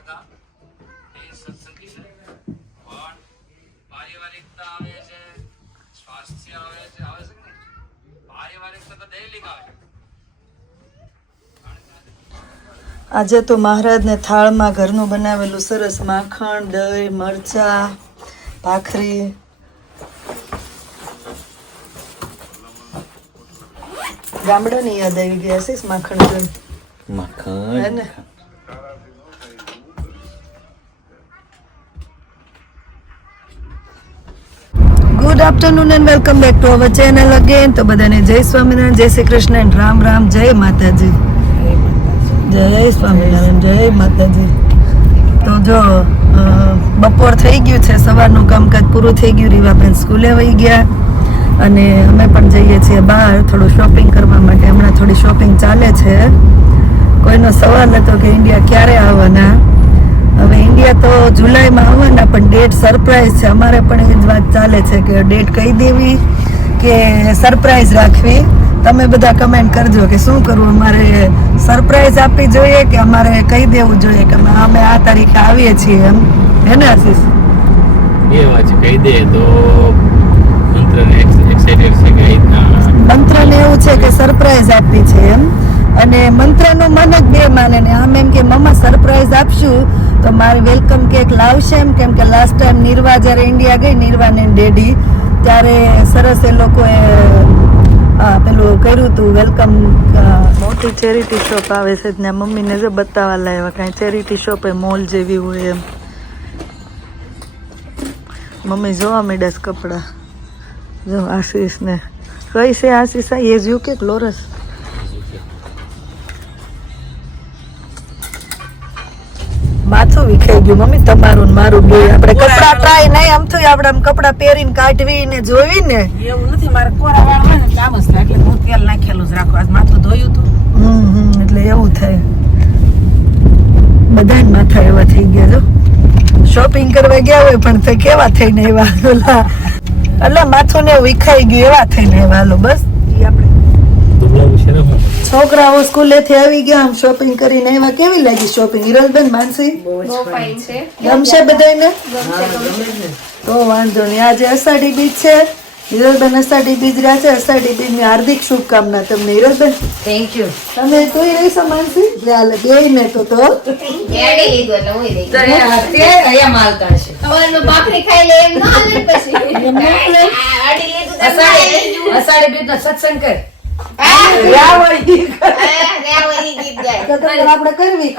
કથા એ સત્સંગી છે, પણ પારિવારિકતા આવે છે, સ્વાસ્થ્ય આવે છે કે નહીં? પારિવારિકતા તો ડેઈલી આવે. આજે તો મહારાજને થાળમાં ઘરનું બનાવેલું સરસ માખણ, દહીં, મરચા, ભાખરી. ગામડાની યાદ આવી ગઈ હશે માખણ દહીં. માખણ હે ને? Good afternoon and welcome back to our channel again. તો બધાને જય સ્વામિનારાયણ, જય શ્રી કૃષ્ણ એન્ડ રામ રામ, જય માતાજી. જય સ્વામિનારાયણ, જય માતાજી. તો જો બપોર થઈ ગયું છે, સવારનું કામકાજ પૂરું થઈ ગયું. રીવાબેન સ્કૂલે વહી ગયા અને અમે પણ જઈએ છીએ બહાર થોડું શોપિંગ કરવા માટે. હમણાં થોડી શોપિંગ ચાલે છે. કોઈનો સવાલ હતો કે ઇન્ડિયા ક્યારે આવવાના. હવે ઇન્ડિયા તો જુલાઈમાં આવવાના, પણ ડેટ સરપ્રાઈઝ છે. અમારે પણ એ જ વાત ચાલે છે કે ડેટ કહી દેવી કે સરપ્રાઈઝ રાખવી. તમે બધા કમેન્ટ કરજો કે શું કરવું, અમારે સરપ્રાઈઝ આપવી જોઈએ કે અમારે કહી દેવું જોઈએ કે અમે આ તારીખે આવીએ છીએ એમ. હે ને આશીષ? બે વાત છે, કહી દે તો મંત્રને એક્સાઇટેડ છે કે મંત્રને એવું છે કે સરપ્રાઈઝ આપવી છે એમ. અને મંત્રનું મન જ બે માને ને આમ એમ કે મમ્મા સરપ્રાઈઝ આપશું તો મારી વેલકમ કેક લાવશે એમ. કેમ કે લાસ્ટ ટાઈમ નિર્વા જ્યારે ઇન્ડિયા ગઈ, નિર્વા ને ડેડી, ત્યારે સરસ એ લોકોએ પેલું કર્યું હતું વેલકમ. મોટી ચેરિટી શોપ આવે છે ત્યાં મમ્મીને જો બતાવવા લાવ્યા, કાંઈ ચેરિટી શોપ એ મોલ જેવી હોય એમ. મમ્મી જોવા માંડ્યા છે કપડાં. જો આશીષને કઈ છે આશીષ? એઝ યુ કે લોરસ? માથું વિખાઈ ગયું મમ્મી તમારું ને મારું બે. આપણે કપડા ટ્રાય નહીં, આમ તો આપણે આમ કપડા પહેરીને કાઢવી ને જોવી ને. એવું નથી, મારે કોરા વાળ હોય ને એટલે આમ જ થાય, એટલે હું તેલ નાખેલું જ રાખું. આજ માથું ધોયું હતું. એટલે એવું થાય. બધા માથા એવા થઈ ગયા. જો શોપિંગ કરવા ગયા હોય પણ તે કેવા થઈને એવા એટલે માથું ને વિખાઈ ગયું એવા થઈને એવા. હાલો બસ આપણે છોકરાઓ સ્કૂલેથી આવી ગયા, આમ શોપિંગ કરીને એવા. કેવી લાગી શોપિંગ હિરલબેન, માનસી? ગમશે બધાને? તો વાંધો નહીં. આજે અષાઢી બીજ છે. હિરલબેન અષાઢી બીજ રહ્યા છે. અષાઢી બીજ ની હાર્દિક શુભકામના તમને હિરલબેન. Thank you. તમે તોય રહીશો માનસી? હાલે બે ને તો અહીંયા માલતા હશે. અષાઢી બીજ નો સત્સંગ કર. આપણે કરવી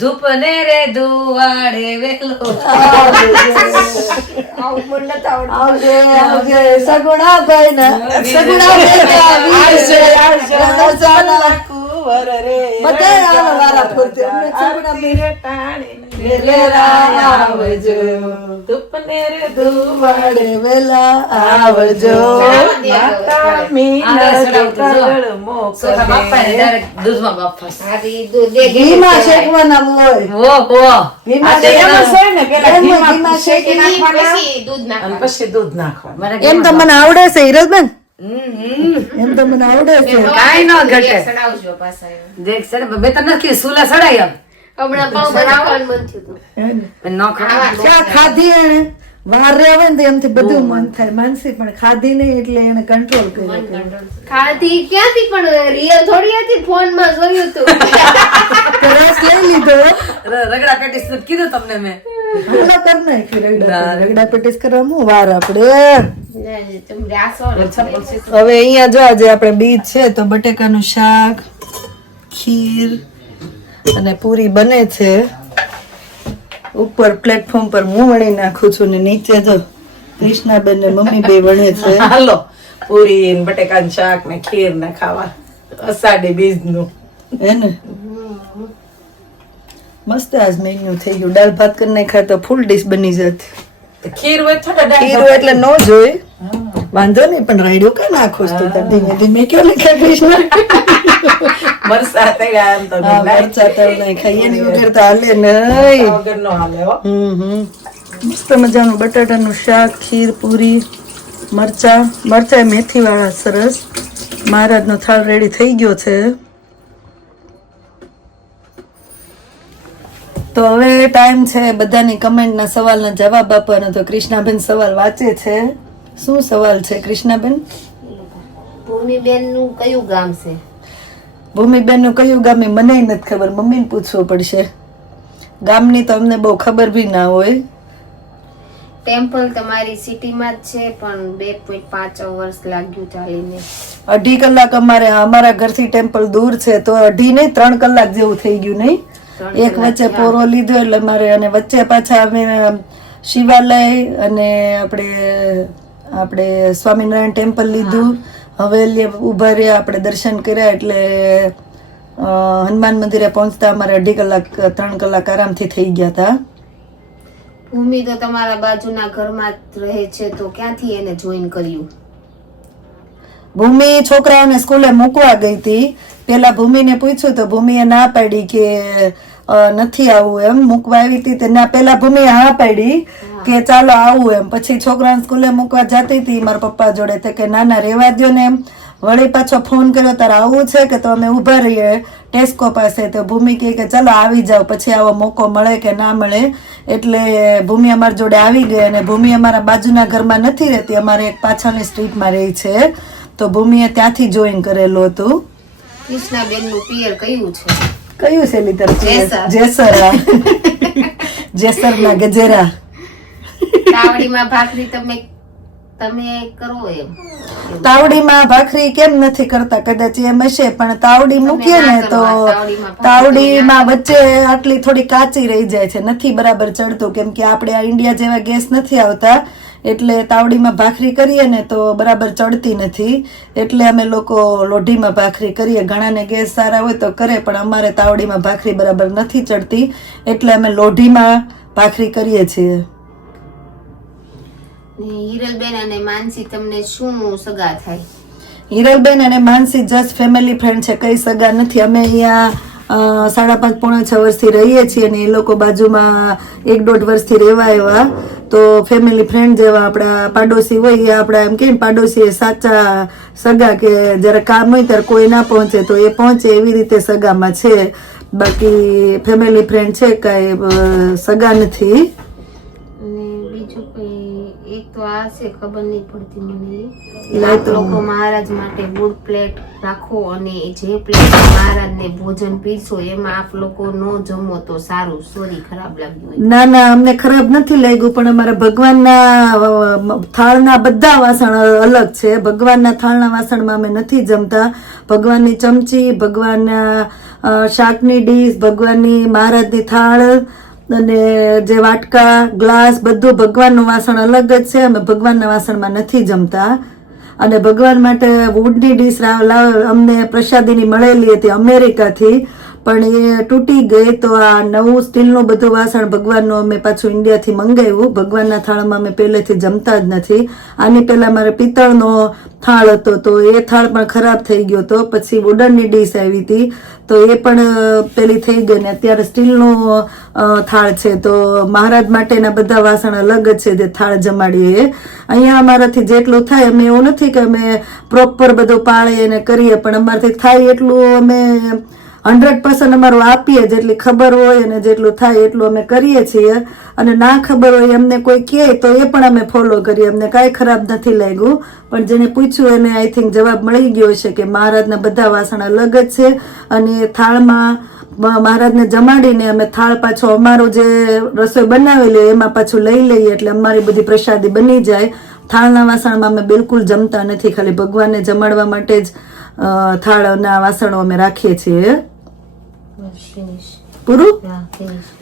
ધૂપ ને રે ધુવાડે વેલો. સગુણા ભાઈ ને સગુણા વેલા આવજો. ઘીમાં શેકવાના હોય. પછી દૂધ નાખવાનું. એમ તો મને આવડે છે હિરલબેન, એમ તો મને આવડે છે. કાઈ ન ઘટે. દેખ સર બે તને કે સુલા સડાય એમ. હમણાં પાઉં બનાવવાનું મન થયું ન ખાવા. ક્યાં ખાધી એને વાર આવે ને તો એમથી બધું મન થાય. માનસી પણ ખાધી નહીં એટલે એને કંટ્રોલ કર્યો. ખાધી ક્યાંથી, પણ રિયલ થોડી હતી, ફોન માં જોયું હતું. રસ લઈ લીધો. રગડા પેટીસ કીધું તમને મેં. હાલો કર નાખી રગડા પેટીસ કરવામાં વાર આપણે. હવે અહીંયા જો આજે આપણે બીજ છે તો બટેકાનું શાક, ખીર અને પૂરી બને છે. ઉપર પ્લેટફોર્મ પર હું વણી નાખું છું ને નીચે જો કૃષ્ણાબેન ને મમ્મી બે વણે છે. હાલો પૂરી ને બટેકાનું શાક ને ખીર ને ખાવા અષાઢી બીજ નું. હે ને મસ્ત આજ મેન્યુ થઈ ગયું. દાળ ભાત કરી નાખ્યા તો ફૂલ ડીશ બની જતી. ખીર હોય થોડા ખીર હોય એટલે નો જોઈ વાંધો નહીં, પણ રાયડો કઈ નાખો છો ધીમે ધીમે કયો ને કૃષ્ણ. મરચા તળ્યા એમ તો મરચા તળ નહીં ખાઈએ ને વગર તો હાલે નહીં. વગર નો હાલે હો. મસ્ત મજાનું બટાટાનું શાક, ખીર, પૂરી, મરચા મેથી વાળા સરસ. મહારાજનો થાળ રેડી થઈ ગયો છે. તો હવે ટાઈમ છે બધાની કમેન્ટના સવાલના જવાબ આપવાનો. તો કૃષ્ણાબેન સવાલ વાંચે છે. શું સવાલ છે કૃષ્ણાબેન? ભૂમિબેન નું કયું ગામ છે? ભૂમિબેન નું કયું ગામ એ મને નથી ખબર, મમ્મીને પૂછવું પડશે. ગામની તો અમને બહુ ખબર બી ના હોય. ટેમ્પલ તમારી સિટીમાં જ છે પણ 2.5 વર્ષ લાગ્યું ચાલીને. 2.5 કલાક અમારા ઘરથી ટેમ્પલ દૂર છે, તો 2.5 નહીં 3 કલાક જેવું થઈ ગયું નહીં. એક વચ્ચે પોરો લીધો એટલે મારે, અને વચ્ચે પાછા અમે શિવાલય અને આપણે સ્વામિનારાયણ ટેમ્પલ લીધું, હવેલી ઉભા રહ્યા, આપણે દર્શન કર્યા, એટલે હનુમાન મંદિરે પહોંચતા અમારે 2.5 કલાક 3 કલાક આરામથી થઈ ગયા હતા. ભૂમિ તો તમારા બાજુના ઘરમાં જ રહે છે, તો ક્યાંથી એને જોઈન કર્યું? ભૂમિ છોકરાઓને સ્કૂલે મૂકવા ગઈ હતી. પેલા ભૂમિને પૂછ્યું તો ભૂમિએ ના પાડી કે નથી આવું એમ. મૂકવા આવી હતી તે ના, પેલા ભૂમિએ હા પાડી કે ચાલો આવું એમ. પછી છોકરાને સ્કૂલે મૂકવા જતી હતી મારા પપ્પા જોડે, તો કે ના ના રહેવા દ્યો ને એમ. વળી પાછો ફોન કર્યો, તારે આવું છે કે? તો અમે ઊભા રહીએ ટેસ્કો પાસે. તો ભૂમિ કહે કે ચાલો આવી જાઓ, પછી આવો મોકો મળે કે ના મળે. એટલે ભૂમિ અમારી જોડે આવી ગઈ. અને ભૂમિ અમારા બાજુના ઘરમાં નથી રહેતી, અમારે એક પાછળની સ્ટ્રીટમાં રહી છે. તો ભૂમિએ ત્યાંથી જોઈન કરેલું હતું. કૃષ્ણાબેન નું પિયર કયું છે? કયું છે લીધર? જેસર. જેસર. જેસર ના ગજેરા. તાવડીમાં ભાખરી તમે કરો એમ? તાવડીમાં ભાખરી કેમ નથી કરતા? કદાચ એમ હશે, પણ તાવડી મૂકીએ ને તો તાવડીમાં વચ્ચે આટલી થોડી કાચી રહી જાય છે, નથી બરાબર ચડતું. કેમ કે આપણે આ ઇન્ડિયા જેવા ગેસ નથી આવતા, એટલે તાવડીમાં ભાખરી કરીએ ને તો બરાબર ચડતી નથી. એટલે અમે લોકો લોઢીમાં ભાખરી કરીએ. ઘણાને ગેસ સારા હોય તો કરે, પણ અમારે તાવડીમાં ભાખરી બરાબર નથી ચડતી, એટલે અમે લોઢીમાં ભાખરી કરીએ છીએ. હિરલબેન અને માનસી તમને શું સગા થાય? હિરલબેન અને માનસી જસ્ટ ફેમિલી ફ્રેન્ડ છે, કઈ સગા નથી. અમે અહીંયા 5.5 પોણા 6 વર્ષથી રહીએ છીએ, અને એ લોકો બાજુમાં 1-1.5 વર્ષથી રહેવા આવ્યા. તો ફેમિલી ફ્રેન્ડ જેવા આપણા પાડોશી હોય એ આપણા એમ કે પાડોશી સાચા સગા, કે જયારે કામ હોય ત્યારે કોઈ ના પહોંચે તો એ પહોંચે, એવી રીતે સગામાં છે. બાકી ફેમિલી ફ્રેન્ડ છે, કાંઈ સગા નથી. અને બીજું કઈ એક તો આ છે, ખબર નહીં પડતી મને. આપ લોકો મહારાજ માટે ગુડ પ્લેટ રાખો, અને જે પ્લેટ મહારાજને ભોજન પીરસો એમાં આપ લોકો નો જમો તો સારું. સોરી, ખરાબ લાગ્યું? ના ના, અમને ખરાબ નથી લાગ્યું, પણ અમારા ભગવાનના થાળના બધા વાસણ અલગ છે. ભગવાનના થાળના વાસણમાં અમે નથી જમતા. ભગવાનની ચમચી, ભગવાનના શાકની ડીશ, ભગવાનની મહારાજની થાળ અને જે વાટકા, ગ્લાસ, બધું ભગવાનનું વાસણ અલગ જ છે. અમે ભગવાનના વાસણમાં નથી જમતા. અને ભગવાન માટે વુડની ડીશ અમને પ્રસાદીની મળેલી હતી અમેરિકાથી, પણ એ તૂટી ગઈ. તો આ નવું સ્ટીલનું બધું વાસણ ભગવાનનું અમે પાછું ઇન્ડિયાથી મંગાવ્યું. ભગવાનના થાળમાં અમે પહેલેથી જમતા જ નથી. આની પહેલા મારે પિત્તળનો થાળ હતો, તો એ થાળ પણ ખરાબ થઈ ગયો હતો. પછી વુડનની ડીશ આવી હતી, તો એ પણ પેલી થઈ ગઈ. ને અત્યારે સ્ટીલનો થાળ છે. તો મહારાજ માટેના બધા વાસણ અલગ જ છે, જે થાળ જમાડીએ. અહીંયા અમારાથી જેટલું થાય, અમે એવું નથી કે અમે પ્રોપર બધું પાળીએ અને કરીએ, પણ અમારાથી થાય એટલું અમે 100% અમારું આપીએ. જેટલી ખબર હોય અને જેટલું થાય એટલું અમે કરીએ છીએ. અને ના ખબર હોય એમને કોઈ કહે તો એ પણ અમે ફોલો કરીએ. અમને કાંઈ ખરાબ નથી લાગ્યું. પણ જેને પૂછ્યું એને આઈ થિંક જવાબ મળી ગયો છે કે મહારાજના બધા વાસણ અલગ જ છે. અને એ થાળમાં મહારાજને જમાડીને અમે થાળ પાછો અમારું જે રસોઈ બનાવેલી એમાં પાછું લઈ લઈએ, એટલે અમારી બધી પ્રસાદી બની જાય. થાળના વાસણમાં અમે બિલકુલ જમતા નથી, ખાલી ભગવાનને જમાડવા માટે જ થાળના વાસણો અમે રાખીએ છીએ. પૂરું?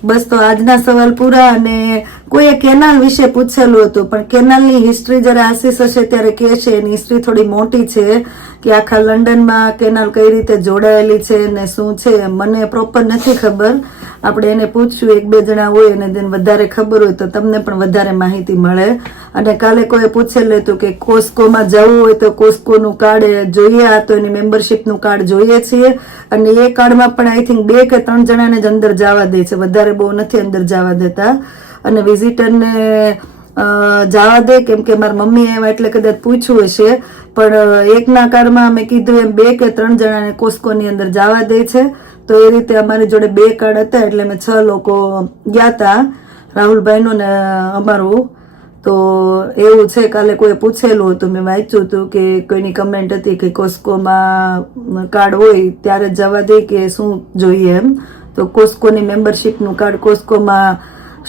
બસ, તો આજના સવાલ પૂરા. અને કોઈએ કેનાલ વિશે પૂછેલું હતું, પણ કેનાલની હિસ્ટ્રી જયારે આશીષ હશે ત્યારે કે છે. એની હિસ્ટ્રી થોડી મોટી છે, કે આખા લંડનમાં કેનાલ કઈ રીતે જોડાયેલી છે ને શું છે, મને પ્રોપર નથી ખબર. આપણે એને પૂછશું, 1-2 જણા હોય અને જેને વધારે ખબર હોય તો તમને પણ વધારે માહિતી મળે. અને કાલે કોઈ પૂછેલું હતું કે કોસ્કોમાં જવું હોય તો કોસ્કોનું કાર્ડ જોઈએ, આ તો એની મેમ્બરશીપનું કાર્ડ જોઈએ છીએ. અને એ કાર્ડમાં પણ આઈ થિંક 2 કે 3 જણાને જ અંદર જવા દે છે, વધારે બહુ નથી અંદર જવા દેતા. અને વિઝિટરને જવા દે, કેમ કે મારા મમ્મી એવા એટલે કદાચ પૂછવું હશે. પણ એકના કાર્ડમાં અમે કીધું એમ 2 કે 3 જણાને કોસ્કોની અંદર જવા દે છે. તો એ રીતે અમારી જોડે 2 કાર્ડ હતા એટલે અમે 6 લોકો ગયા હતા, રાહુલભાઈનું ને અમારું. તો એવું છે, કાલે કોઈ પૂછેલું હતું, મેં વાંચ્યું હતું કે કોઈની કમેન્ટ હતી કે કોસ્કોમાં કાર્ડ હોય ત્યારે જવા દે કે શું જોઈએ એમ. તો કોસ્કોની મેમ્બરશીપનું કાર્ડ કોસ્કોમાં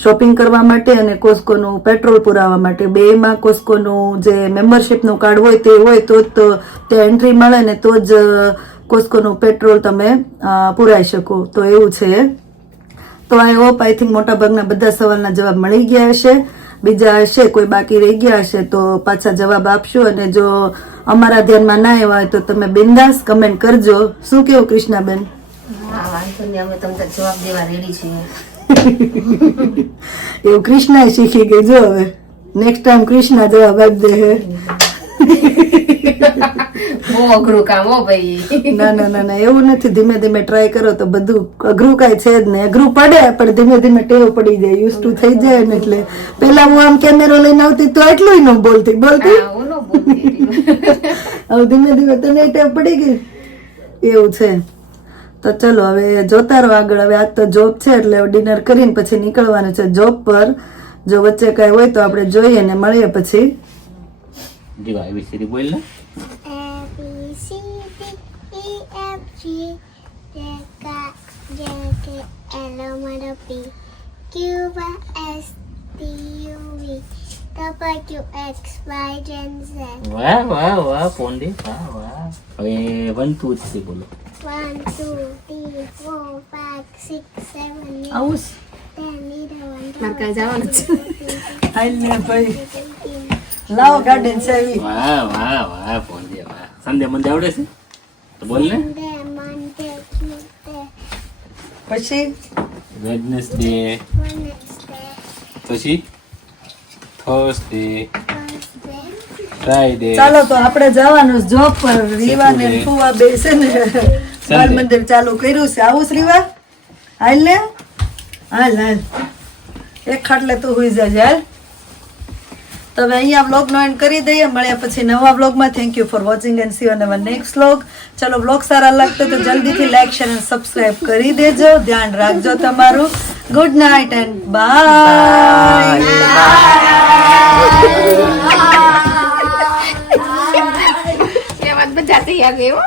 શોપિંગ કરવા માટે અને કોસ્કોનું પેટ્રોલ પુરાવવા માટે, બેમાં કોસ્કોનું જે મેમ્બરશીપનું કાર્ડ હોય તે હોય તો જ તે એન્ટ્રી મળે ને તો જ કોસ્કોનું પેટ્રોલ તમે પુરાઈ શકો. તો એવું છે. તો આઈ હોપ આઈ થિંક મોટા ભાગના બધા સવાલના જવાબ મળી ગયા હશે. બીજા હશે કોઈ બાકી રહી ગયા હશે તો પાછા જવાબ આપશું, અને જો અમારા ધ્યાનમાં ના આવ્યા હોય તો તમે બિંદાસ કમેન્ટ કરજો. શું કેવું કૃષ્ણાબેન? હા, વાંધો નહીં, અમે તમને જવાબ દેવા રેડી છીએ. એવું કૃષ્ણા શીખી ગઈ. જો હવે નેક્સ્ટ ટાઈમ કૃષ્ણા જવાબ આપી દે. બહુ અઘરું કામ હો ભાઈ. ના ના ના ના, એવું નથી. ધીમે ધીમે ટ્રાય કરો તો બધું અઘરું કાંઈ છે જ નહીં. અઘરું પડે પણ ધીમે ધીમે ટેવ પડી જાય, યુઝ ટુ થઈ જાય ને. એટલે પેલા હું આમ કેમેરો લઈને આવતી તો એટલું ન બોલતી હા, હું ન બોલતી. હવે ધીમે ધીમે તને ટેવ પડી ગઈ. એવું છે. તો ચલો હવે જોતા રહો આગળ. હવે આજ તો જોબ છે એટલે ડિનર કરીને પછી નીકળવાનું છે જોબ પર. જો વચ્ચે કઈ હોય તો આપણે જોઈએ ને મળીએ પછી. જીવા ABCD બોલ ને. વાહ વાહ વાહ પોંડી, વાહ વાહ. હવે 1 2 3 બોલો. 1, 2, 3, 4, 5, 6, 7, 8, આવું 10, 11, 12, મારે કાંઈ જવાનું છે. હાલ ને ભાઈ, લાવો ગાર્ડન છે એવી. વાહ વાહ વાહ પોંડી, વાહ. સંડે મંડે આવડે છે તો બોલ ને. Monday, Tuesday, પછી વેડનેસડે, Wednesday, પછી થર્સડે, Thursday, ફ્રાઈડે. ચાલો તો આપણે જવાનું જોબ પર. રીવા ને ફુવા બે છે ને બાલ મંદિર ચાલુ કર્યું છે. આવું છે રીવા? હાલ ને, હાલ હાલ, એક ખાટલે તું હુઈ જાય. હાલ તો હવે અહીંયા વ્લોગનો એન્ડ કરી દઈએ. મળ્યા પછી નવા વ્લોગમાં. Thank you for watching and C you on hour next vlog. ચલો વ્લોગ સારા લાગતો તો જલ્દીથી લાઈક શેર અને સબસ્ક્રાઇબ કરી દેજો. ધ્યાન રાખજો તમારું. Good night and bye. એ વાત બધા તૈયાર ગઈ હો.